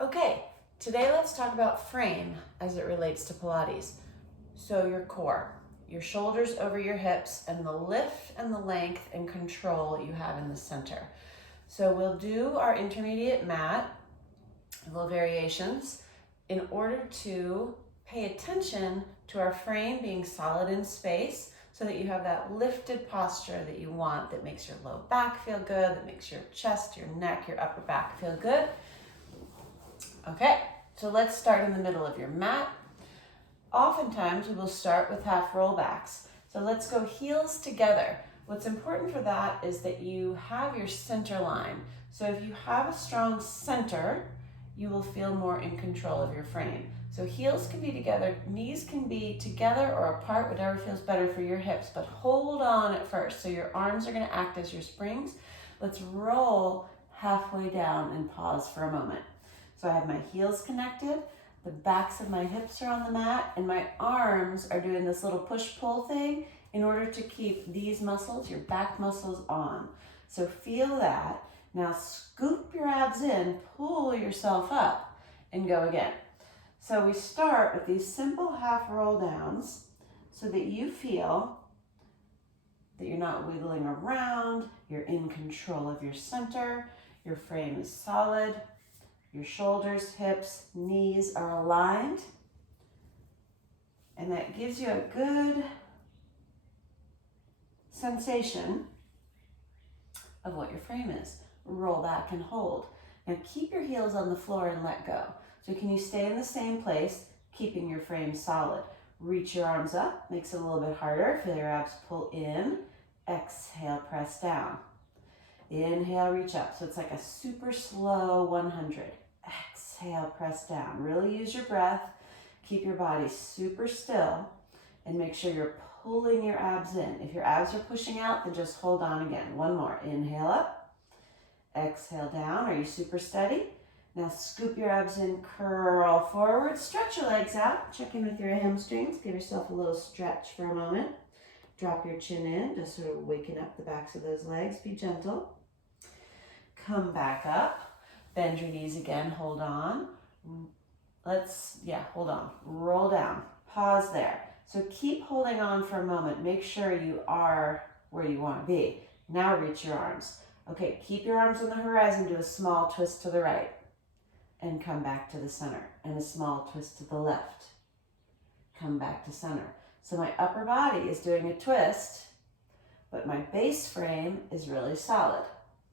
Okay, today let's talk about frame as it relates to Pilates. So your core, your shoulders over your hips, and the lift and the length and control you have in the center. So we'll do our intermediate mat, little variations, in order to pay attention to our frame being solid in space so that you have that lifted posture that you want, that makes your low back feel good, that makes your chest, your neck, your upper back feel good. Okay, so let's start in the middle of your mat. Oftentimes we will start with half roll backs. So let's go heels together. What's important for that is that you have your center line. So if you have a strong center, you will feel more in control of your frame. So heels can be together, knees can be together or apart, whatever feels better for your hips, but hold on at first. So your arms are gonna act as your springs. Let's roll halfway down and pause for a moment. So I have my heels connected, the backs of my hips are on the mat, and my arms are doing this little push-pull thing in order to keep these muscles, your back muscles, on. So feel that. Now scoop your abs in, pull yourself up, and go again. So we start with these simple half roll downs so that you feel that you're not wiggling around, you're in control of your center, your frame is solid, your shoulders, hips, knees are aligned, and that gives you a good sensation of what your frame is. Roll back and hold. Now keep your heels on the floor and let go. So can you stay in the same place, keeping your frame solid? Reach your arms up, makes it a little bit harder. Feel your abs pull in. Exhale, press down. Inhale, reach up. So it's like a super slow 100. Exhale, press down. Really use your breath. Keep your body super still and make sure you're pulling your abs in. If your abs are pushing out, then just hold on again. One more. Inhale up. Exhale down. Are you super steady? Now scoop your abs in, curl forward, stretch your legs out. Check in with your hamstrings. Give yourself a little stretch for a moment. Drop your chin in, just sort of waking up the backs of those legs. Be gentle. Come back up. Bend your knees again. Hold on. Hold on. Roll down. Pause there. So keep holding on for a moment. Make sure you are where you want to be. Now reach your arms. Okay, keep your arms on the horizon. Do a small twist to the right. And come back to the center. And a small twist to the left. Come back to center. So my upper body is doing a twist, but my base frame is really solid.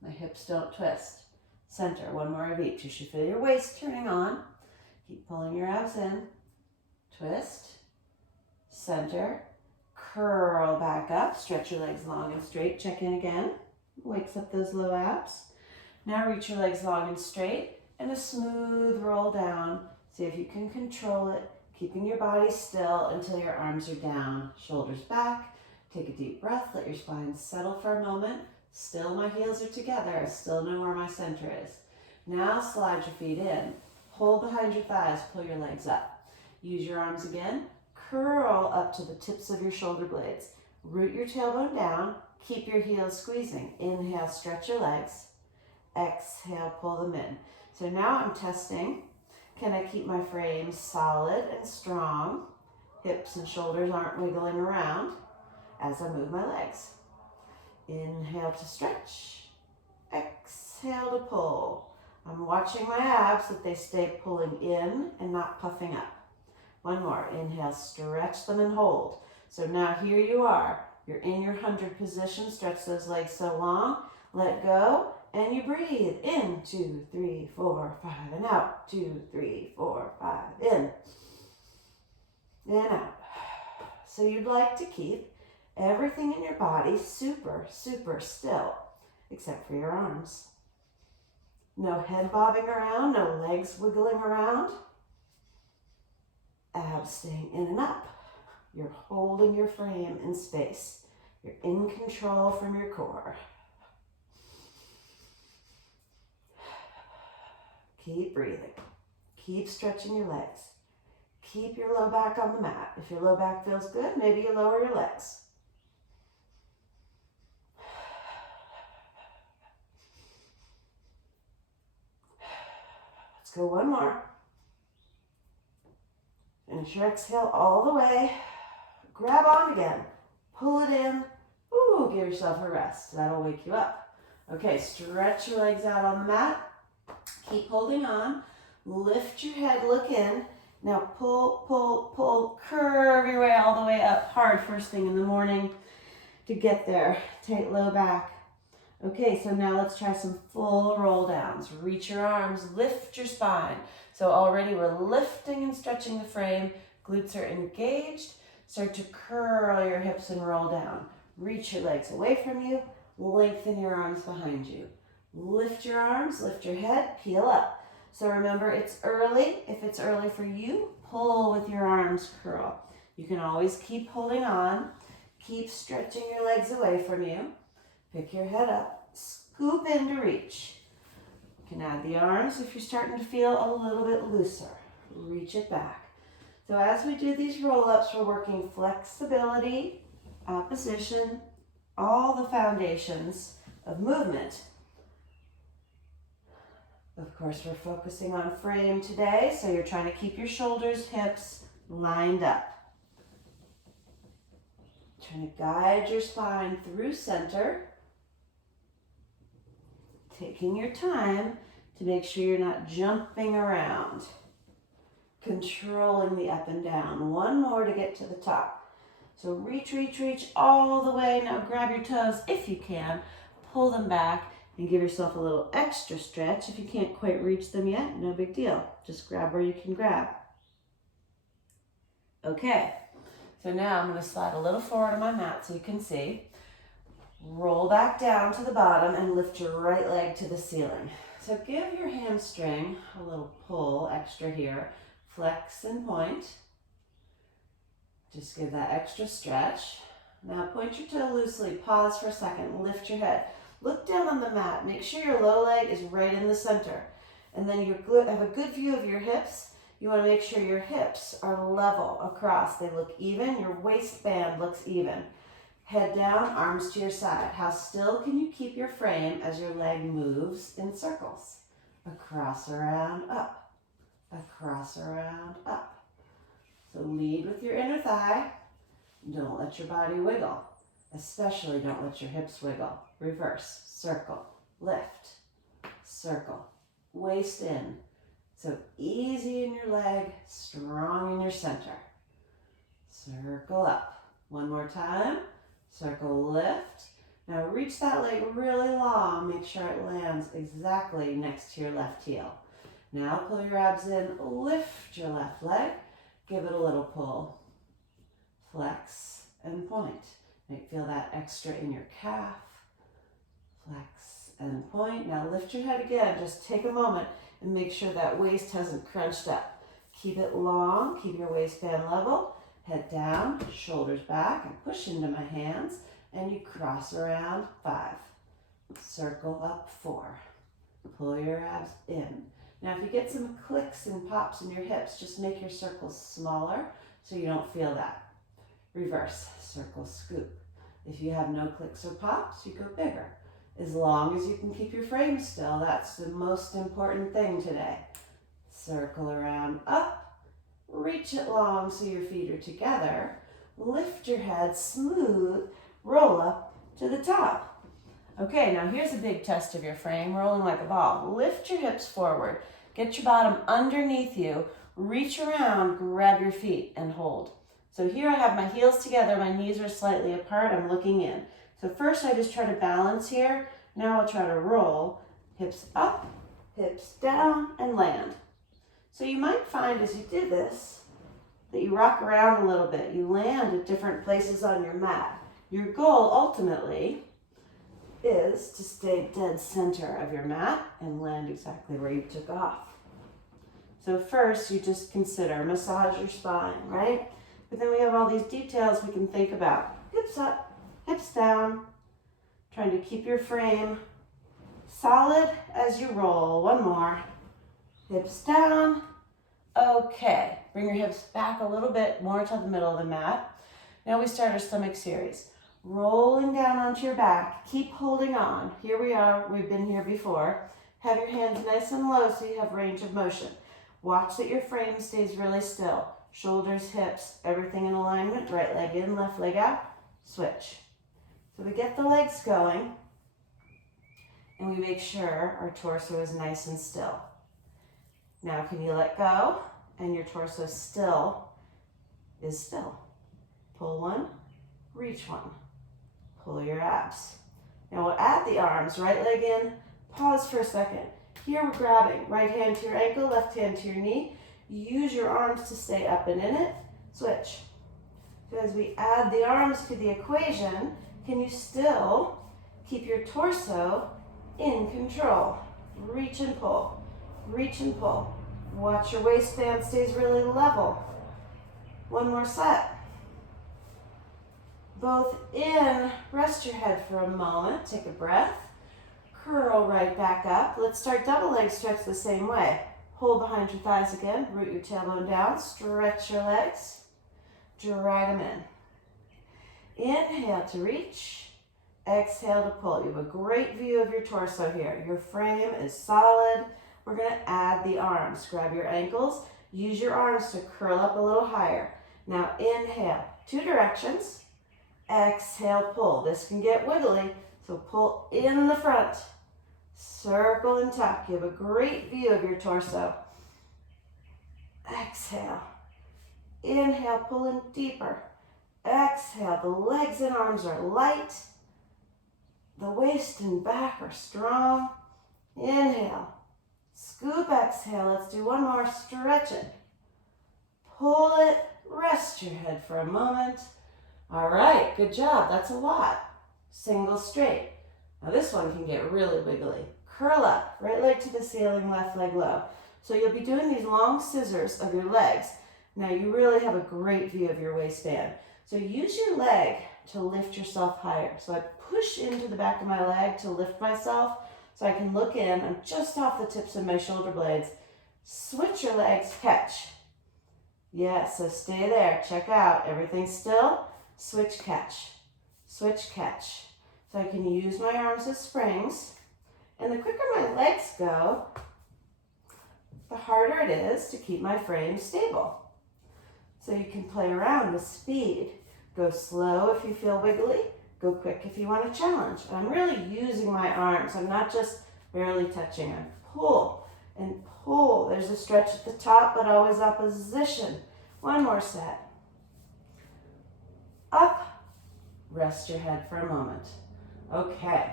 My hips don't twist. Center, one more of each. You should feel your waist turning on. Keep pulling your abs in. Twist. Center. Curl back up. Stretch your legs long and straight. Check in again. Wakes up those low abs. Now reach your legs long and straight and a smooth roll down. See if you can control it, keeping your body still until your arms are down, shoulders back. Take a deep breath. Let your spine settle for a moment. Still my heels are together. I still know where my center is. Now slide your feet in. Hold behind your thighs. Pull your legs up. Use your arms again. Curl up to the tips of your shoulder blades. Root your tailbone down. Keep your heels squeezing. Inhale, stretch your legs. Exhale, pull them in. So now I'm testing. Can I keep my frame solid and strong? Hips and shoulders aren't wiggling around as I move my legs. Inhale to stretch. Exhale to pull. I'm watching my abs that they stay pulling in and not puffing up. One more. Inhale, stretch them and hold. So now here you are. You're in your 100 position. Stretch those legs so long. Let go. And you breathe. In, 2, 3, 4, 5, and out. 2, 3, 4, 5, in. And out. So you'd like to keep everything in your body super, super still, except for your arms. No head bobbing around, no legs wiggling around. Abs staying in and up. You're holding your frame in space. You're in control from your core. Keep breathing. Keep stretching your legs. Keep your low back on the mat. If your low back feels good, maybe you lower your legs. go one more. Finish your exhale all the way. Grab on again. Pull it in. Ooh, give yourself a rest. That'll wake you up. Okay, stretch your legs out on the mat. Keep holding on. Lift your head, look in. Now pull, pull, pull. Curve your way all the way up hard first thing in the morning to get there. Take low back. Okay, so now let's try some full roll downs. Reach your arms, lift your spine. So already we're lifting and stretching the frame. Glutes are engaged. Start to curl your hips and roll down. Reach your legs away from you. Lengthen your arms behind you. Lift your arms, lift your head, peel up. So remember, it's early. If it's early for you, pull with your arms, curl. You can always keep holding on. Keep stretching your legs away from you. Pick your head up, scoop in to reach. You can add the arms if you're starting to feel a little bit looser. Reach it back. So as we do these roll-ups, we're working flexibility, opposition, all the foundations of movement. Of course, we're focusing on frame today, so you're trying to keep your shoulders, hips lined up. Trying to guide your spine through center. Taking your time to make sure you're not jumping around. Controlling the up and down. One more to get to the top. So reach, reach, reach all the way. Now grab your toes if you can. Pull them back and give yourself a little extra stretch. If you can't quite reach them yet, no big deal. Just grab where you can grab. Okay, so now I'm going to slide a little forward on my mat so you can see. Roll back down to the bottom and lift your right leg to the ceiling. So give your hamstring a little pull extra here. Flex and point. Just give that extra stretch. Now point your toe loosely. Pause for a second. Lift your head. Look down on the mat. Make sure your low leg is right in the center. And then you have a good view of your hips. You want to make sure your hips are level across. They look even. Your waistband looks even. Head down, arms to your side. How still can you keep your frame as your leg moves in circles? Across, around, up. Across, around, up. So lead with your inner thigh. Don't let your body wiggle. Especially don't let your hips wiggle. Reverse, circle, lift, circle, waist in. So easy in your leg, strong in your center. Circle up. One more time. Circle, lift. Now reach that leg really long. Make sure it lands exactly next to your left heel. Now pull your abs in, lift your left leg. Give it a little pull. Flex and point. Feel that extra in your calf. Flex and point. Now lift your head again. Just take a moment and make sure that waist hasn't crunched up. Keep it long. Keep your waistband level. Head down, shoulders back, and push into my hands. And you cross around 5. Circle up 4. Pull your abs in. Now if you get some clicks and pops in your hips, just make your circles smaller so you don't feel that. Reverse, circle, scoop. If you have no clicks or pops, you go bigger. As long as you can keep your frame still, that's the most important thing today. Circle around, up. Reach it long so your feet are together. Lift your head, smooth, roll up to the top. Okay, now here's a big test of your frame, rolling like a ball. Lift your hips forward. Get your bottom underneath you. Reach around, grab your feet, and hold. So here I have my heels together, my knees are slightly apart, I'm looking in. So first I just try to balance here. Now I'll try to roll. Hips up, hips down, and land. So you might find as you do this, that you rock around a little bit. You land at different places on your mat. Your goal ultimately is to stay dead center of your mat and land exactly where you took off. So first you just consider, massage your spine, right? But then we have all these details we can think about. Hips up, hips down, trying to keep your frame solid as you roll. One more. Hips down. Okay, bring your hips back a little bit more to the middle of the mat. Now we start our stomach series. Rolling down onto your back, keep holding on. Here we are, we've been here before. Have your hands nice and low so you have range of motion. Watch that your frame stays really still. Shoulders, hips, everything in alignment. Right leg in, left leg out. Switch. So we get the legs going, and we make sure our torso is nice and still. Now can you let go, and your torso still is still. Pull one, reach one. Pull your abs. Now we'll add the arms, right leg in, pause for a second. Here we're grabbing, right hand to your ankle, left hand to your knee. Use your arms to stay up and in it. Switch. So as we add the arms to the equation, can you still keep your torso in control? Reach and pull, reach and pull. Watch your waistband stays really level. One more set. Both in, rest your head for a moment, take a breath. Curl right back up. Let's start double leg stretch the same way. Hold behind your thighs again, root your tailbone down, stretch your legs, drag them in. Inhale to reach, exhale to pull. You have a great view of your torso here. Your frame is solid. We're gonna add the arms. Grab your ankles, use your arms to curl up a little higher. Now inhale, 2 directions. Exhale, pull. This can get wiggly, so pull in the front. Circle and tuck. You have a great view of your torso. Exhale. Inhale, pull in deeper. Exhale, the legs and arms are light. The waist and back are strong. Inhale. Scoop, exhale. Let's do one more. Stretch it. Pull it. Rest your head for a moment. All right, good job. That's a lot. Single straight. Now this one can get really wiggly. Curl up, right leg to the ceiling, left leg low. So you'll be doing these long scissors of your legs. Now you really have a great view of your waistband. So use your leg to lift yourself higher. So I push into the back of my leg to lift myself so I can look in. I'm just off the tips of my shoulder blades. Switch your legs, catch. Yes, so stay there, check out. Everything's still. Switch, catch. Switch, catch. So I can use my arms as springs. And the quicker my legs go, the harder it is to keep my frame stable. So you can play around with speed. Go slow if you feel wiggly. Go quick if you want to challenge. And I'm really using my arms. I'm not just barely touching. I pull and pull. There's a stretch at the top, but always opposition. One more set. Up. Rest your head for a moment. Okay.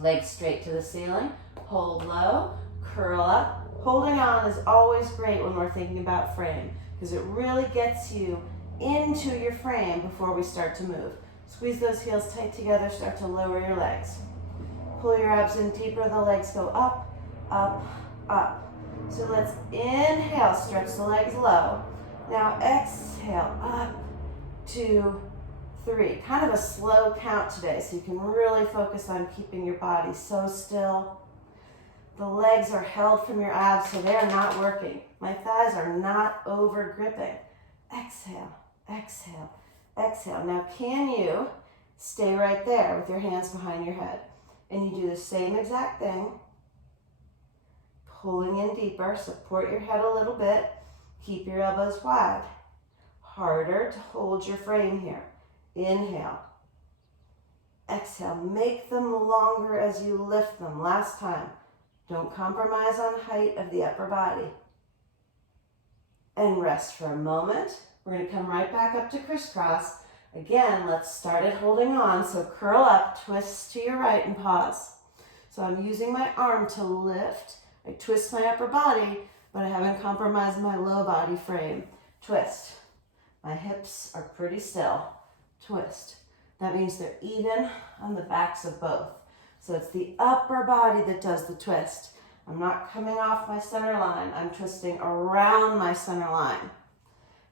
Legs straight to the ceiling. Hold low. Curl up. Holding on is always great when we're thinking about frame because it really gets you into your frame before we start to move. Squeeze those heels tight together. Start to lower your legs. Pull your abs in deeper. The legs go up, up, up. So let's inhale. Stretch the legs low. Now exhale. Up, 2, 3. Kind of a slow count today, so you can really focus on keeping your body so still. The legs are held from your abs, so they are not working. My thighs are not over gripping. Exhale, exhale, exhale. Now can you stay right there with your hands behind your head? And you do the same exact thing. Pulling in deeper, support your head a little bit. Keep your elbows wide. Harder to hold your frame here. Inhale. Exhale. Make them longer as you lift them. Last time. Don't compromise on height of the upper body. And rest for a moment. We're going to come right back up to crisscross. Again, let's start it holding on. So curl up, twist to your right and pause. So I'm using my arm to lift. I twist my upper body, but I haven't compromised my low body frame. Twist. My hips are pretty still. Twist. That means they're even on the backs of both. So it's the upper body that does the twist. I'm not coming off my center line. I'm twisting around my center line.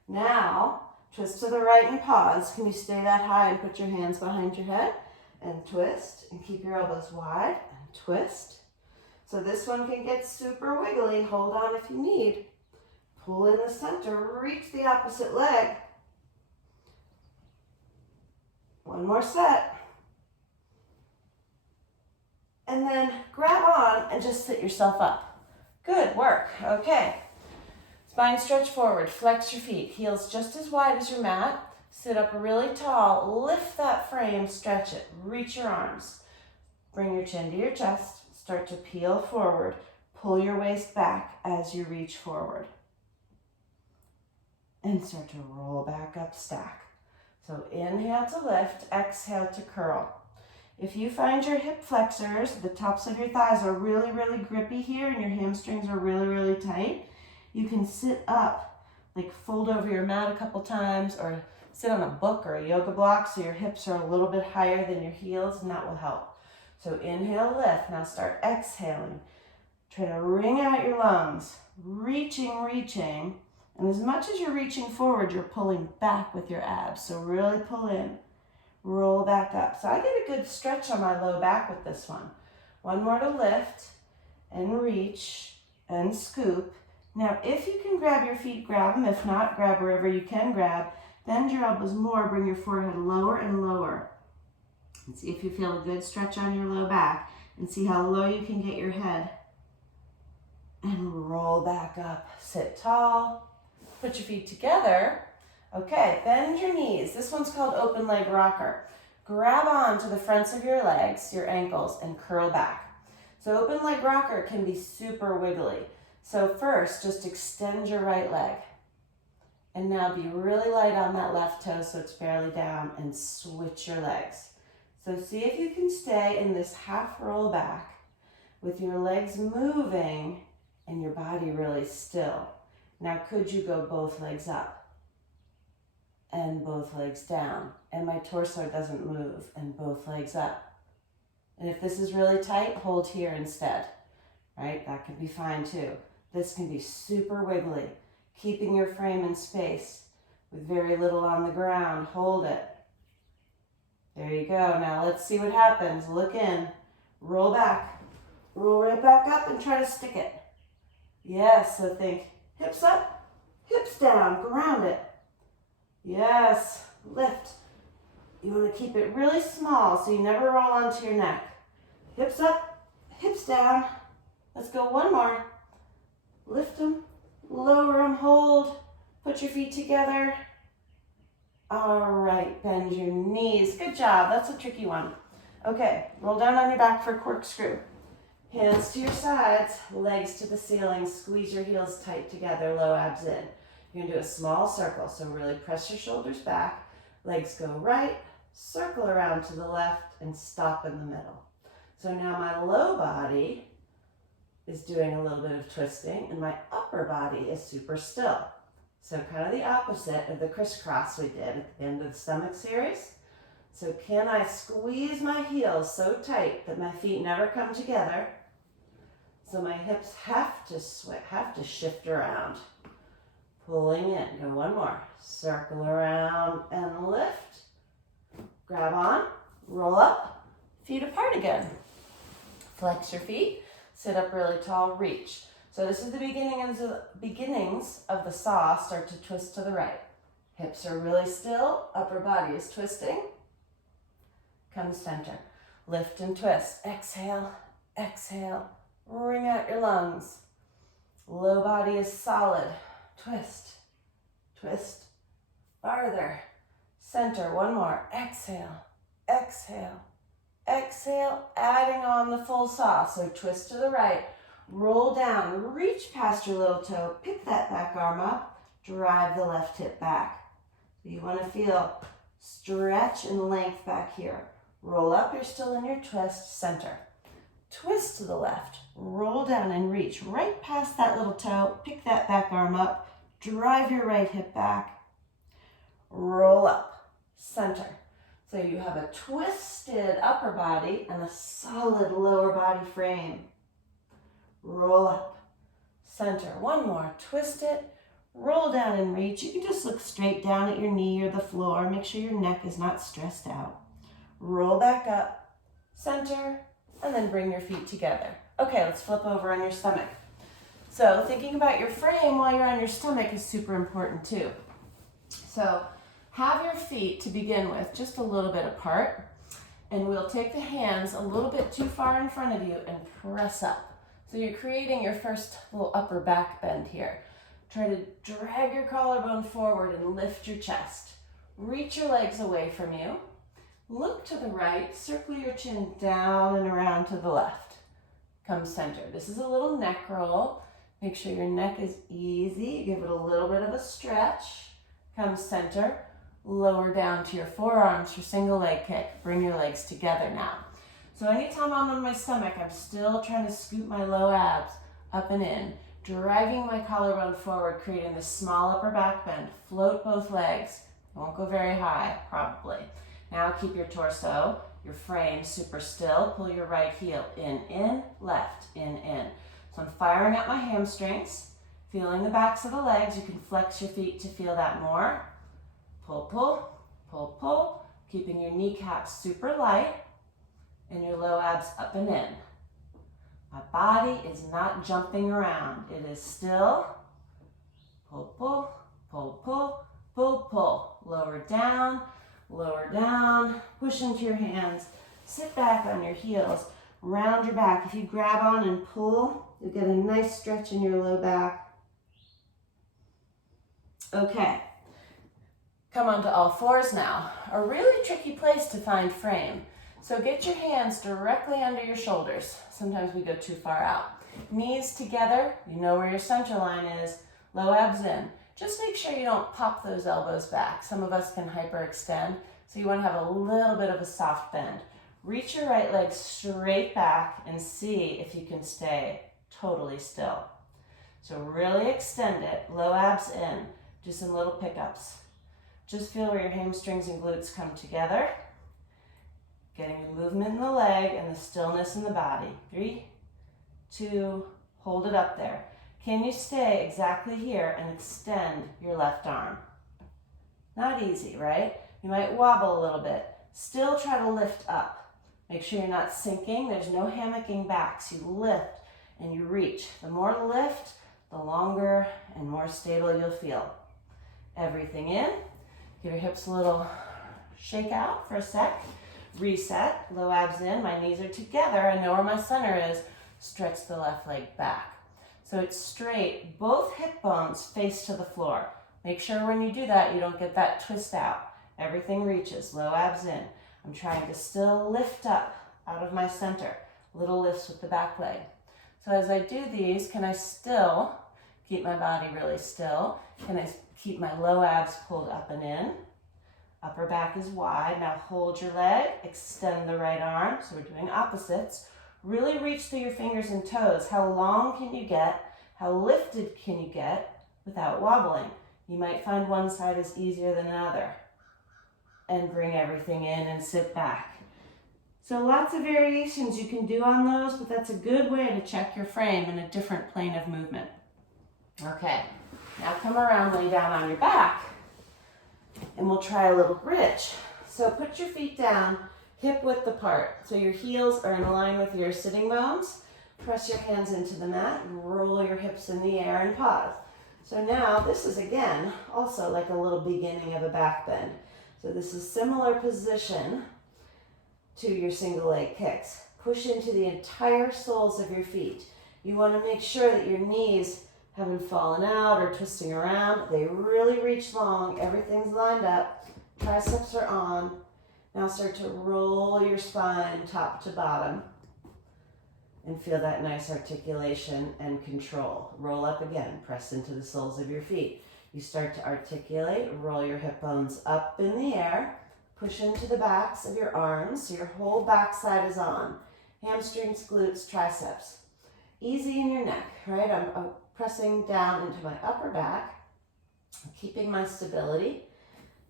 Now, twist to the right and pause. Can you stay that high and put your hands behind your head? And twist. And keep your elbows wide. And twist. So this one can get super wiggly. Hold on if you need. Pull in the center. Reach the opposite leg. One more set. and then grab on and just sit yourself up. Good work. Okay. Spine stretch forward, flex your feet, heels just as wide as your mat. Sit up really tall, lift that frame, stretch it, reach your arms. Bring your chin to your chest, start to peel forward. Pull your waist back as you reach forward. And start to roll back up, stack. So inhale to lift, exhale to curl. If you find your hip flexors, the tops of your thighs are really, really grippy here and your hamstrings are really, really tight, you can sit up, like fold over your mat a couple times or sit on a book or a yoga block so your hips are a little bit higher than your heels, and that will help. So inhale, lift. Now start exhaling. Try to wring out your lungs, reaching, reaching. And as much as you're reaching forward, you're pulling back with your abs. So really pull in, roll back up. So I get a good stretch on my low back with this one. One more to lift and reach and scoop. Now, if you can grab your feet, grab them. If not, grab wherever you can grab. Bend your elbows more, bring your forehead lower and lower. And see if you feel a good stretch on your low back. And see how low you can get your head. And roll back up. Sit tall. Put your feet together. Okay, bend your knees. This one's called open leg rocker. Grab on to the fronts of your legs, your ankles, and curl back. So open leg rocker can be super wiggly. So first, just extend your right leg. And now be really light on that left toe so it's barely down, and switch your legs. So see if you can stay in this half roll back with your legs moving and your body really still. Now could you go both legs up and both legs down, and my torso doesn't move, and both legs up. And if this is really tight, hold here instead, right? That could be fine too. This can be super wiggly, keeping your frame in space with very little on the ground. Hold it. There you go. Now let's see what happens. Look in, roll back, roll right back up and try to stick it. Yes, so think hips up, hips down, ground it. Yes, lift. You want to keep it really small so you never roll onto your neck. Hips up, hips down. Let's go one more. Lift them, lower them, hold. Put your feet together. All right, bend your knees. Good job. That's a tricky one. Okay, roll down on your back for corkscrew. Hands to your sides, legs to the ceiling. Squeeze your heels tight together, low abs in. You're going to do a small circle, so really press your shoulders back. Legs go right, circle around to the left, and stop in the middle. So now my low body is doing a little bit of twisting, and my upper body is super still. So kind of the opposite of the crisscross we did at the end of the stomach series. So can I squeeze my heels so tight that my feet never come together? So my hips have to shift around. Pulling in. Go one more. Circle around and lift. Grab on. Roll up. Feet apart again. Flex your feet. Sit up really tall. Reach. So this is the beginnings of the saw. Start to twist to the right. Hips are really still. Upper body is twisting. Come center. Lift and twist. Exhale. Exhale. Wring out your lungs. Low body is solid. Twist. Twist. Farther. Center. One more. Exhale. Exhale. Exhale. Adding on the full saw. So twist to the right. Roll down. Reach past your little toe. Pick that back arm up. Drive the left hip back. So you want to feel stretch and length back here. Roll up. You're still in your twist. Center. Twist to the left. Roll down and reach right past that little toe. Pick that back arm up. Drive your right hip back. Roll up. Center. So you have a twisted upper body and a solid lower body frame. Roll up. Center. One more. Twist it. Roll down and reach. You can just look straight down at your knee or the floor. Make sure your neck is not stressed out. Roll back up. Center. And then bring your feet together. Okay, let's flip over on your stomach. So thinking about your frame while you're on your stomach is super important too. So have your feet to begin with just a little bit apart. And we'll take the hands a little bit too far in front of you and press up. So you're creating your first little upper back bend here. Try to drag your collarbone forward and lift your chest. Reach your legs away from you. Look to the right, circle your chin down and around to the left. Come center. This is a little neck roll. Make sure your neck is easy. Give it a little bit of a stretch. Come center. Lower down to your forearms for single leg kick. Bring your legs together now. So anytime I'm on my stomach, I'm still trying to scoop my low abs up and in, dragging my collarbone forward, creating this small upper back bend. Float both legs. It won't go very high, probably. Now keep your torso, your frame super still. Pull your right heel in, left, in. So I'm firing up my hamstrings, feeling the backs of the legs. You can flex your feet to feel that more. Pull, pull, pull, pull. Keeping your kneecaps super light and your low abs up and in. My body is not jumping around. It is still. Pull, pull, pull, pull, pull, pull. Lower down, push into your hands. Sit back on your heels, round your back. If you grab on and pull, you'll get a nice stretch in your low back. Okay. Come onto all fours now. A really tricky place to find frame. So get your hands directly under your shoulders. Sometimes we go too far out. Knees together, you know where your center line is. Low abs in. Just make sure you don't pop those elbows back. Some of us can hyperextend, so you want to have a little bit of a soft bend. Reach your right leg straight back and see if you can stay totally still. So really extend it, low abs in. Do some little pickups. Just feel where your hamstrings and glutes come together. Getting the movement in the leg and the stillness in the body. 3, 2, hold it up there. Can you stay exactly here and extend your left arm? Not easy, right? You might wobble a little bit. Still try to lift up. Make sure you're not sinking. There's no hammocking back. So you lift and you reach. The more lift, the longer and more stable you'll feel. Everything in. Give your hips a little shake out for a sec. Reset, low abs in, my knees are together. I know where my center is. Stretch the left leg back. So it's straight, both hip bones face to the floor. Make sure when you do that, you don't get that twist out. Everything reaches, low abs in. I'm trying to still lift up out of my center. Little lifts with the back leg. So as I do these, can I still keep my body really still? Can I keep my low abs pulled up and in? Upper back is wide. Now hold your leg, extend the right arm. So we're doing opposites. Really reach through your fingers and toes. How long can you get? How lifted can you get without wobbling? You might find one side is easier than another. And bring everything in and sit back. So lots of variations you can do on those, but that's a good way to check your frame in a different plane of movement. Okay, now come around, lay down on your back, and we'll try a little bridge. So put your feet down, hip width apart. So your heels are in line with your sitting bones. Press your hands into the mat, roll your hips in the air and pause. So now this is again, also like a little beginning of a back bend. So this is similar position to your single leg kicks. Push into the entire soles of your feet. You want to make sure that your knees haven't fallen out or twisting around. They really reach long. Everything's lined up. Triceps are on. Now start to roll your spine top to bottom and feel that nice articulation and control. Roll up again. Press into the soles of your feet. You start to articulate. Roll your hip bones up in the air. Push into the backs of your arms so your whole backside is on. Hamstrings, glutes, triceps. Easy in your neck, right? I'm pressing down into my upper back, keeping my stability,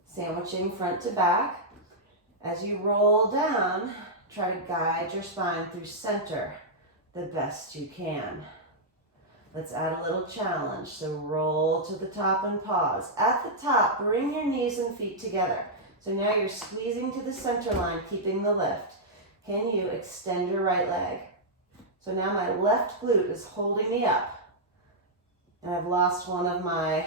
sandwiching front to back. As you roll down, try to guide your spine through center the best you can. Let's add a little challenge. So roll to the top and pause. At the top, bring your knees and feet together. So now you're squeezing to the center line, keeping the lift. Can you extend your right leg? So now my left glute is holding me up. And I've lost one of my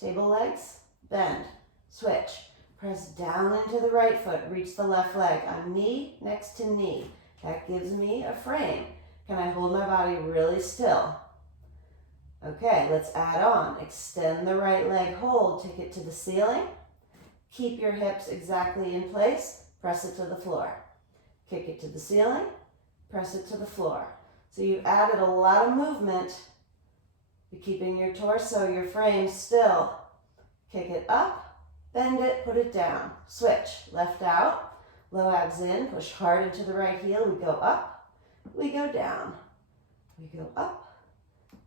table legs. Bend, switch. Press down into the right foot. Reach the left leg on knee next to knee. That gives me a frame. Can I hold my body really still? Okay, let's add on. Extend the right leg, hold, take it to the ceiling. Keep your hips exactly in place. Press it to the floor. Kick it to the ceiling. Press it to the floor. So you've added a lot of movement. You're keeping your torso, your frame still. Kick it up, bend it, put it down. Switch, left out, low abs in, push hard into the right heel. We go up, we go down. We go up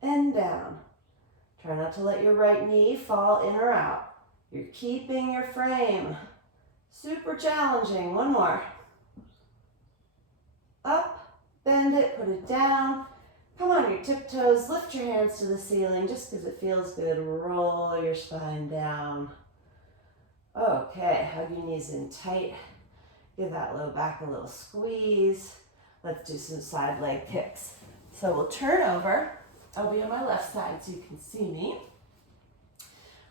and down. Try not to let your right knee fall in or out. You're keeping your frame. Super challenging. One more. Up, bend it, put it down. Come on, your tiptoes, lift your hands to the ceiling just because it feels good. Roll your spine down. Okay, hug your knees in tight. Give that low back a little squeeze. Let's do some side leg kicks. So we'll turn over. I'll be on my left side so you can see me.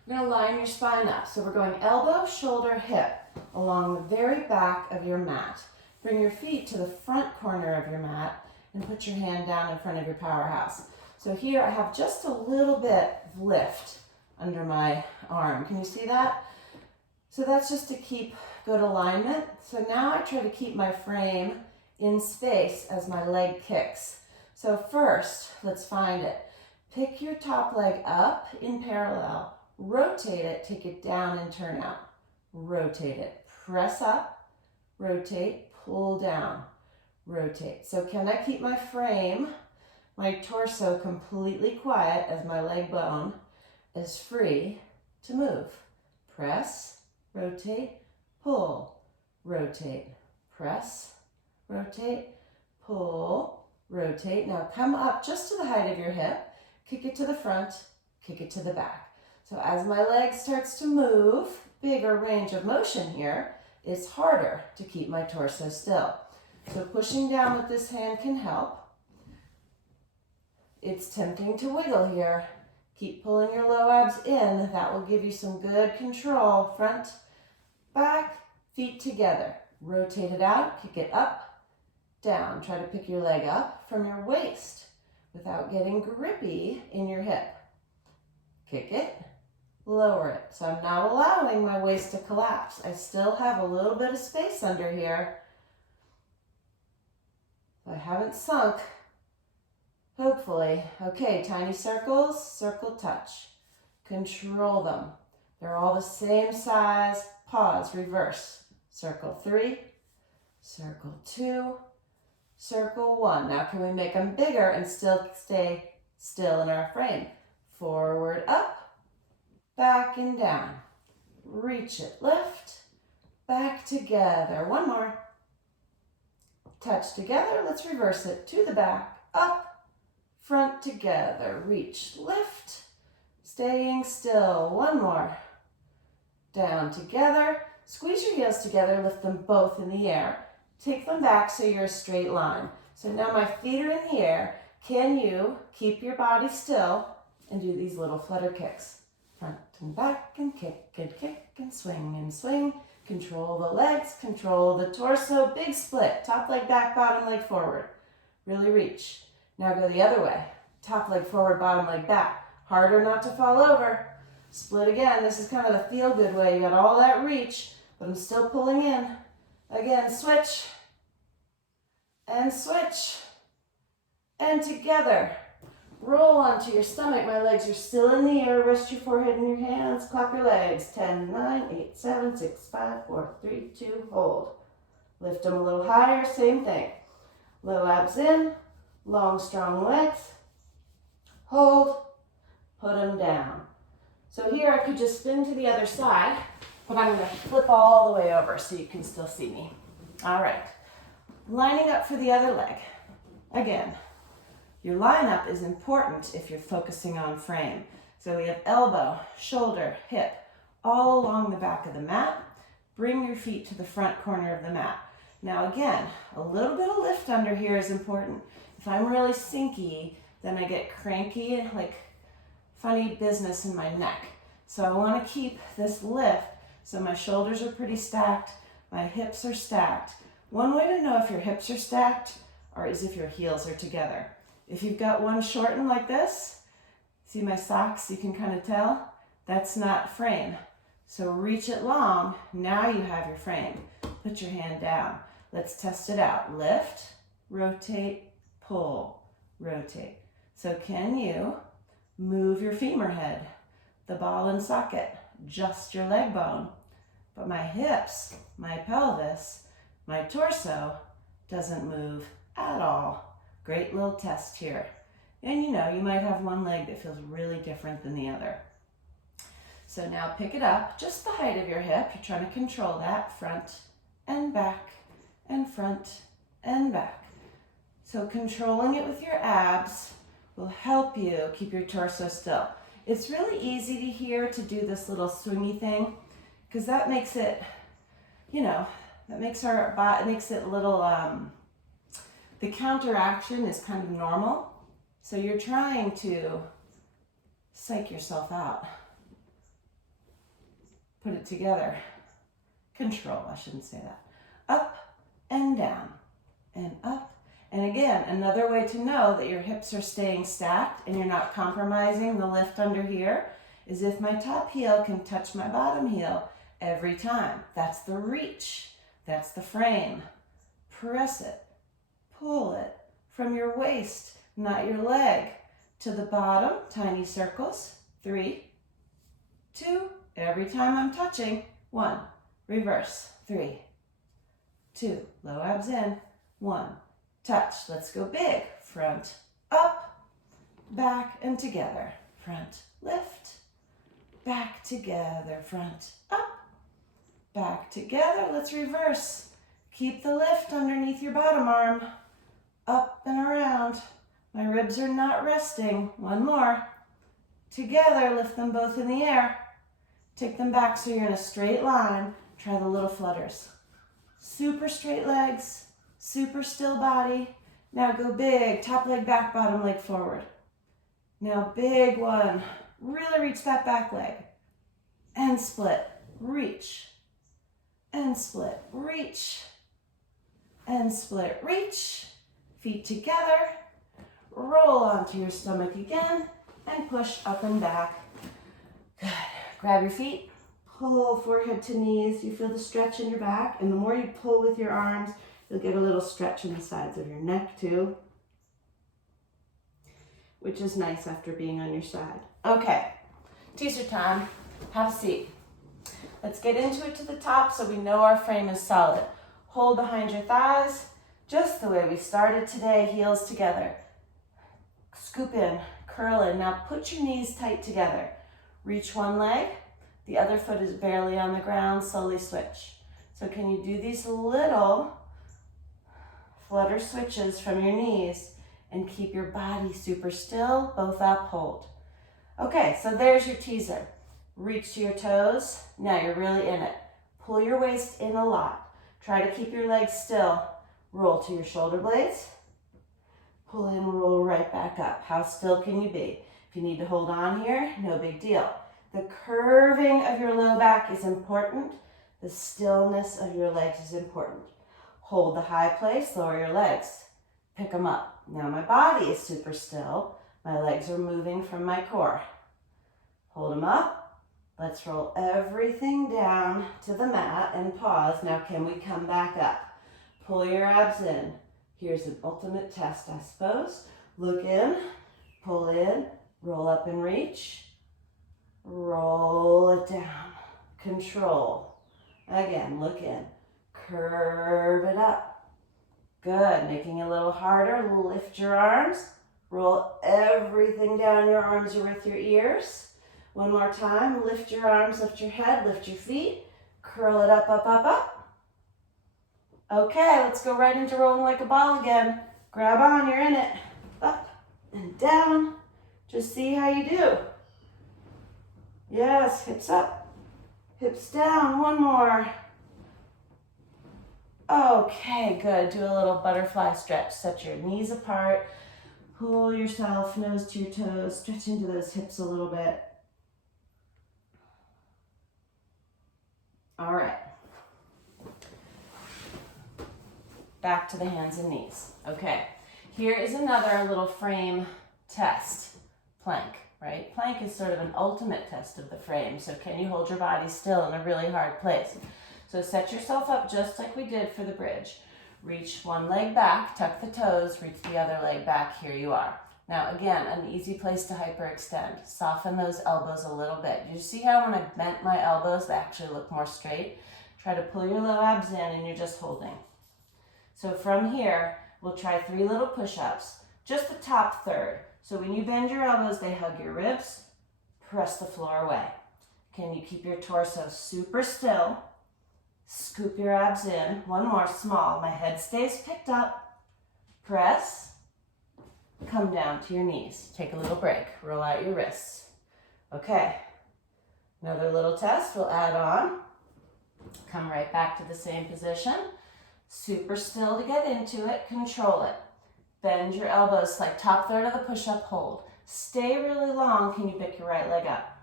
We're going to line your spine up. So we're going elbow, shoulder, hip along the very back of your mat. Bring your feet to the front corner of your mat and put your hand down in front of your powerhouse. So here I have just a little bit of lift under my arm. Can you see that? So that's just to keep good alignment. So now I try to keep my frame in space as my leg kicks. So first, let's find it. Pick your top leg up in parallel. Rotate it, take it down and turn out. Rotate it. Press up, rotate, pull down, rotate. So can I keep my frame, my torso completely quiet as my leg bone is free to move? Press, rotate, pull, rotate, press, rotate, pull, rotate. Now come up just to the height of your hip, kick it to the front, kick it to the back. So as my leg starts to move, bigger range of motion here, it's harder to keep my torso still. So pushing down with this hand can help. It's tempting to wiggle here. Keep pulling your low abs in. That will give you some good control. Front, back, feet together. Rotate it out, kick it up, down. Try to pick your leg up from your waist without getting grippy in your hip. Kick it, lower it. So I'm not allowing my waist to collapse. I still have a little bit of space under here. I haven't sunk, hopefully. Okay, tiny circles, circle touch. Control them. They're all the same size. Pause, reverse. Circle 3, circle 2, circle 1. Now can we make them bigger and still stay still in our frame? Forward, up, back and down. Reach it, lift, back together. One more. Touch together, let's reverse it. To the back, up, front together. Reach, lift, staying still. One more. Down together. Squeeze your heels together, lift them both in the air. Take them back so you're a straight line. So now my feet are in the air. Can you keep your body still and do these little flutter kicks? Front and back and kick and swing and swing. Control the legs, control the torso. Big split. Top leg back, bottom leg forward. Really reach. Now go the other way. Top leg forward, bottom leg back. Harder not to fall over. Split again. This is kind of the feel-good way. You got all that reach, but I'm still pulling in. Again, switch. And switch. And together. Roll onto your stomach. My legs are still in the air. Rest your forehead in your hands. Clap your legs. 10, 9, 8, 7, 6, 5, 4, 3, 2, hold. Lift them a little higher. Same thing. Low abs in. Long, strong legs. Hold. Put them down. So here I could just spin to the other side, but I'm going to flip all the way over so you can still see me. All right. Lining up for the other leg. Again. Your lineup is important if you're focusing on frame. So we have elbow, shoulder, hip, all along the back of the mat. Bring your feet to the front corner of the mat. Now again, a little bit of lift under here is important. If I'm really sinky, then I get cranky and like funny business in my neck. So I want to keep this lift So my shoulders are pretty stacked, my hips are stacked. One way to know if your hips are stacked is if your heels are together. If you've got one shortened like this, see my socks, you can kind of tell, that's not frame. So reach it long, now you have your frame. Put your hand down. Let's test it out. Lift, rotate, pull, rotate. So can you move your femur head, the ball and socket, just your leg bone? But my hips, my pelvis, my torso doesn't move at all. Great little test here. And you know, you might have one leg that feels really different than the other. So now pick it up, just the height of your hip. You're trying to control that, front and back and front and back. So controlling it with your abs will help you keep your torso still. It's really easy to hear to do this little swingy thing because that makes it, you know, that makes our body, makes it a little, the counteraction is kind of normal. So you're trying to psych yourself out. Put it together. Control, I shouldn't say that. Up and down and up. And again, another way to know that your hips are staying stacked and you're not compromising the lift under here is if my top heel can touch my bottom heel every time. That's the reach. That's the frame. Press it. Pull it from your waist, not your leg, to the bottom. Tiny circles. 3, 2. Every time I'm touching. 1. Reverse. 3, 2. Low abs in. 1. Touch. Let's go big. Front, up, back, and together. Front, lift, back, together. Front, up, back, together. Let's reverse. Keep the lift underneath your bottom arm. Up and around. My ribs are not resting. 1 more. Together, lift them both in the air. Take them back so you're in a straight line. Try the little flutters. Super straight legs. Super still body. Now go big, top leg back, bottom leg forward. Now big one. Really reach that back leg. And split, reach. And split, reach. And split, reach. Feet together. Roll onto your stomach again. And push up and back. Good. Grab your feet. Pull forehead to knees. You feel the stretch in your back. And the more you pull with your arms, you'll get a little stretch in the sides of your neck too, which is nice after being on your side. Okay, teaser time. Have a seat. Let's get into it to the top so we know our frame is solid. Hold behind your thighs, just the way we started today, heels together. Scoop in, curl in. Now put your knees tight together. Reach one leg, the other foot is barely on the ground, slowly switch. So can you do these little flutter switches from your knees and keep your body super still, both up, hold. Okay, so there's your teaser. Reach to your toes. Now you're really in it. Pull your waist in a lot. Try to keep your legs still. Roll to your shoulder blades. Pull in, roll right back up. How still can you be? If you need to hold on here, no big deal. The curving of your low back is important. The stillness of your legs is important. Hold the high place, lower your legs. Pick them up. Now my body is super still. My legs are moving from my core. Hold them up. Let's roll everything down to the mat and pause. Now can we come back up? Pull your abs in. Here's an ultimate test, I suppose. Look in, pull in, roll up and reach. Roll it down. Control. Again, look in. Curve it up. Good. Making it a little harder. Lift your arms. Roll everything down. Your arms are with your ears. One more time. Lift your arms, lift your head, lift your feet. Curl it up, up, up, up. Okay, let's go right into rolling like a ball again. Grab on, you're in it. Up and down. Just see how you do. Yes, hips up, hips down. One more. Okay, good. Do a little butterfly stretch. Set your knees apart. Pull yourself nose to your toes. Stretch into those hips a little bit. All right. Back to the hands and knees. Okay, here is another little frame test. Plank, right? Plank is sort of an ultimate test of the frame. So can you hold your body still in a really hard place? So set yourself up just like we did for the bridge. Reach one leg back, tuck the toes, reach the other leg back, here you are. Now again, an easy place to hyperextend. Soften those elbows a little bit. You see how when I bent my elbows, they actually look more straight? Try to pull your low abs in and you're just holding. So from here, we'll try 3 little push-ups, just the top third. So when you bend your elbows, they hug your ribs, press the floor away. Can you keep your torso super still? Scoop your abs in. One more, small. My head stays picked up. Press. Come down to your knees. Take a little break. Roll out your wrists. Okay. Another little test. We'll add on. Come right back to the same position. Super still to get into it. Control it. Bend your elbows like top third of the push-up. Hold. Stay really long. Can you pick your right leg up?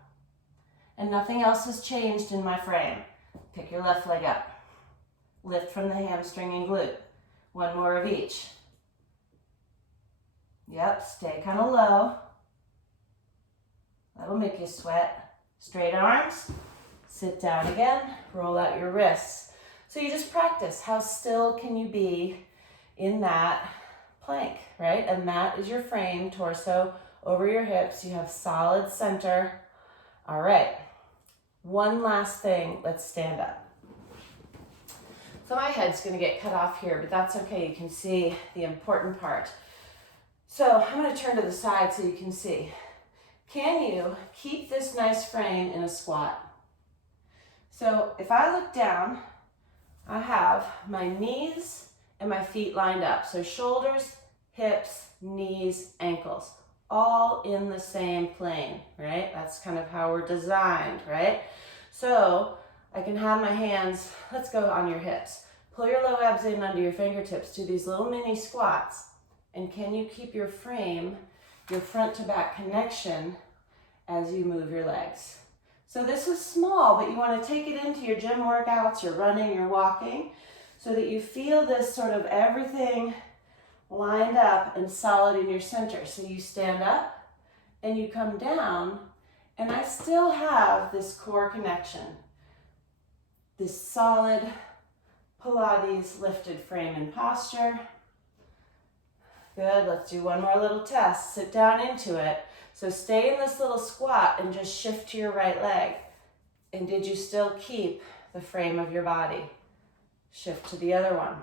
And nothing else has changed in my frame. Pick your left leg up. Lift from the hamstring and glute. One more of each. Yep, stay kind of low. That'll make you sweat. Straight arms. Sit down again. Roll out your wrists. So you just practice. How still can you be in that plank, right? A mat is your frame, torso over your hips. You have solid center. All right. One last thing. Let's stand up. So my head's going to get cut off here, but that's okay. You can see the important part. So I'm going to turn to the side so you can see. Can you keep this nice frame in a squat? So if I look down, I have my knees and my feet lined up. So shoulders, hips, knees, ankles, all in the same plane, right? That's kind of how we're designed, right? So I can have my hands, let's go on your hips. Pull your low abs in under your fingertips. Do these little mini squats. And can you keep your frame, your front to back connection as you move your legs? So this is small, but you want to take it into your gym workouts, your running, your walking, so that you feel this sort of everything lined up and solid in your center. So you stand up and you come down, and I still have this core connection, this solid Pilates lifted frame and posture. Good, let's do one more little test. Sit down into it. So stay in this little squat and just shift to your right leg. And did you still keep the frame of your body? Shift to the other one.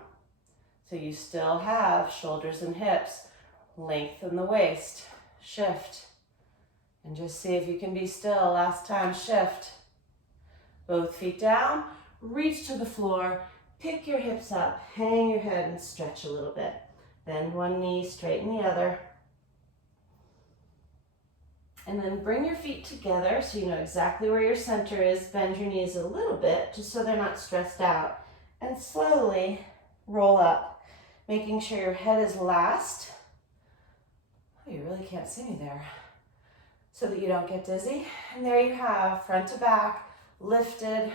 So you still have shoulders and hips. Lengthen the waist. Shift. And just see if you can be still. Last time, shift. Both feet down. Reach to the floor. Pick your hips up. Hang your head and stretch a little bit. Bend one knee, straighten the other. And then bring your feet together so you know exactly where your center is. Bend your knees a little bit just so they're not stressed out. And slowly roll up, making sure your head is last. Oh, you really can't see me there. So that you don't get dizzy. And there you have, front to back, lifted.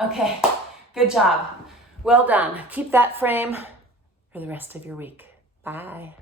Okay, good job. Well done. Keep that frame for the rest of your week. Bye.